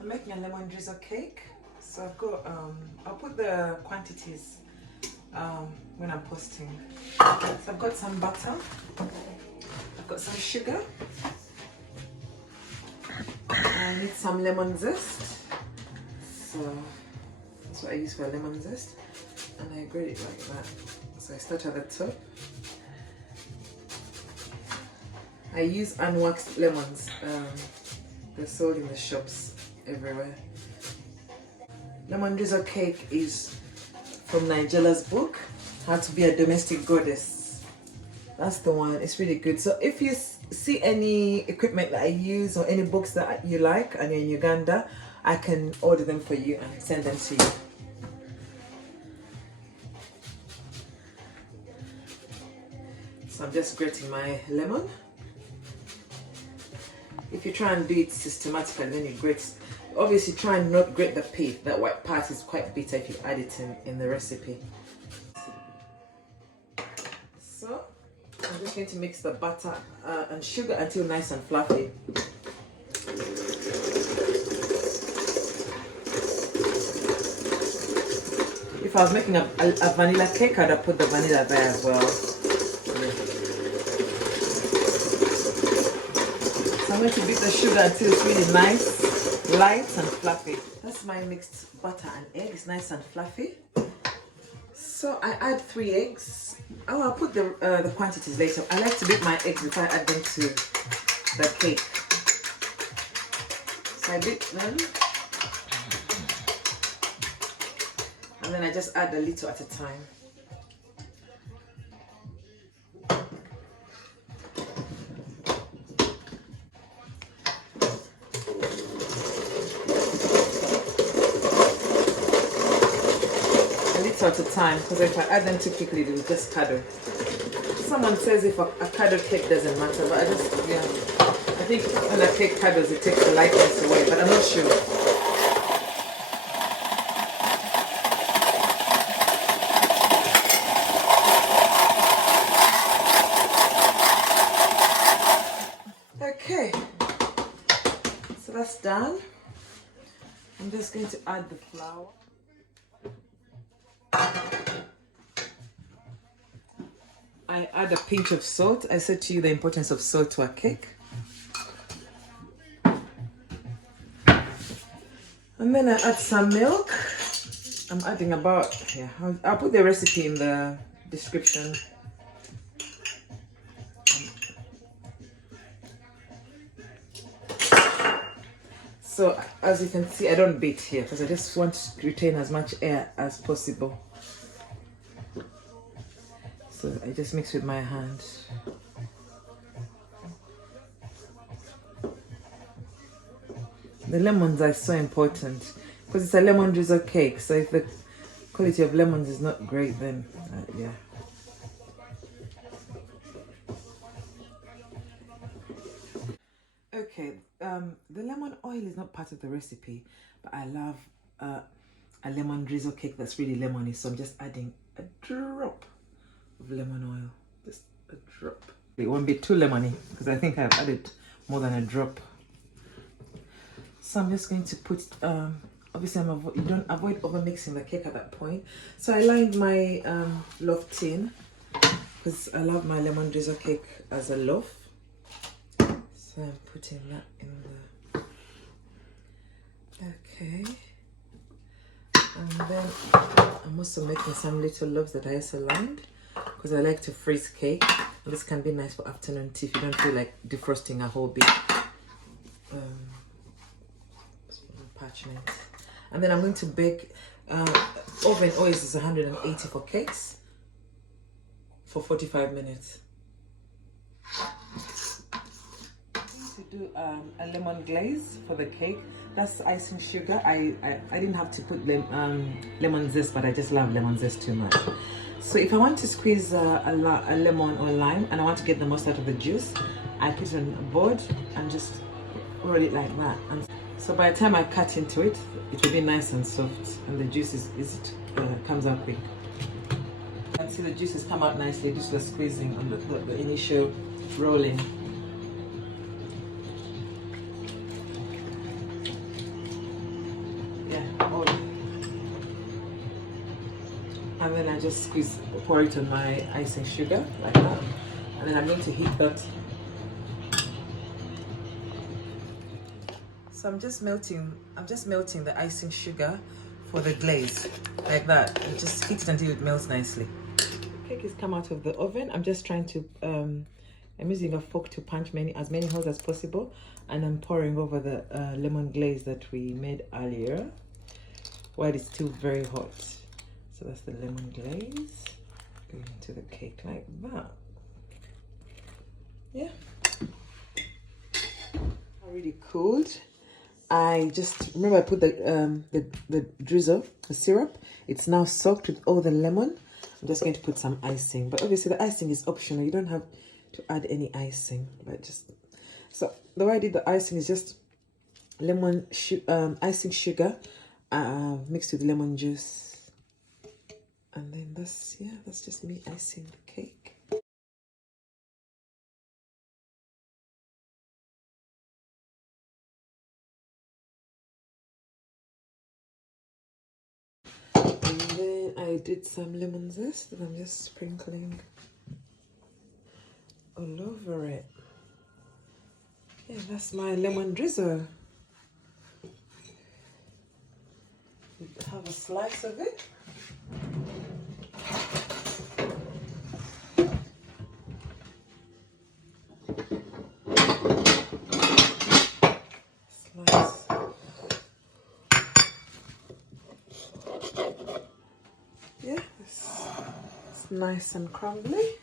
I'm making a lemon drizzle cake. So I've got, I'll put the quantities when I'm posting. So I've got some butter, I've got some sugar, I need some lemon zest. So that's what I use for lemon zest. And I grate it like that. So I start at the top. I use unwaxed lemons. They're sold in the shops everywhere. Lemon drizzle cake is from Nigela's book, How to Be a Domestic Goddess. That's the one. It's really good. So if you see any equipment that I use or any books that you like and you're in Uganda, I can order them for you and send them to you. So I'm just grating my lemon. If you try and do it systematically, then you grate. Obviously, try and not grate the pith. That white part is quite bitter if you add it in the recipe. So I'm just going to mix the butter and sugar until nice and fluffy. If I was making a vanilla cake, I'd have put the vanilla there as well. So I'm going to beat the sugar until it's really nice, light and fluffy. That's my mixed butter and egg. It's nice and fluffy. So I add 3 eggs. Oh, I'll put the quantities later. I like to beat my eggs before I add them to the cake. So I beat them. And then I just add a little at a time. At a time, because if I add them too quickly, they will just curdle. Someone says if a curdled cake doesn't matter, but I think when a cake curdles, it takes the lightness away, but I'm not sure. Okay, so that's done. I'm just going to add the flour. I add a pinch of salt. I said to you the importance of salt to a cake. And then I add some milk. I'm adding about, I'll put the recipe in the description. So as you can see, I don't beat here because I just want to retain as much air as possible. So I just mix with my hand. The lemons are so important because it's a lemon drizzle cake. So if the quality of lemons is not great, then yeah. Okay, the lemon oil is not part of the recipe, but I love a lemon drizzle cake that's really lemony. So I'm just adding a drop of lemon oil, just a drop. It won't be too lemony because I think I've added more than a drop. So I'm just going to put, obviously you don't avoid over mixing the cake at that point. So I lined my loaf tin because I love my lemon drizzle cake as a loaf. So I'm putting that in the, okay. And then I'm also making some little loaves that I also lined, because I like to freeze cake. This can be nice for afternoon tea if you don't feel like defrosting a whole big parchment. And then I'm going to bake, oven always is 180 for cakes for 45 minutes. To do a lemon glaze for the cake. That's icing sugar. I didn't have to put lemon zest, but I just love lemon zest too much. So if I want to squeeze a lemon or lime and I want to get the most out of the juice, I put it on a board and just roll it like that. And so by the time I cut into it, it will be nice and soft, and the juice comes out quick. You can see the juices come out nicely just for squeezing on the initial rolling. And then I just pour it on my icing sugar like that. And then I'm going to heat that. So I'm just melting the icing sugar for the glaze like that. And just heat it until it melts nicely. The cake has come out of the oven. I'm just trying to I'm using a fork to punch as many holes as possible, and I'm pouring over the lemon glaze that we made earlier while it's still very hot. So that's the lemon glaze going into the cake like that. Yeah, already cooled. I just remember I put the drizzle, the syrup. It's now soaked with all the lemon. I'm just going to put some icing, but obviously the icing is optional. You don't have to add any icing, but just so the way I did the icing is just lemon icing sugar mixed with lemon juice, and then that's just me icing the cake. And then I did some lemon zest and I'm just sprinkling all over it. Yeah, that's my lemon drizzle. Have a slice of it. Slice. Yeah, it's nice and crumbly.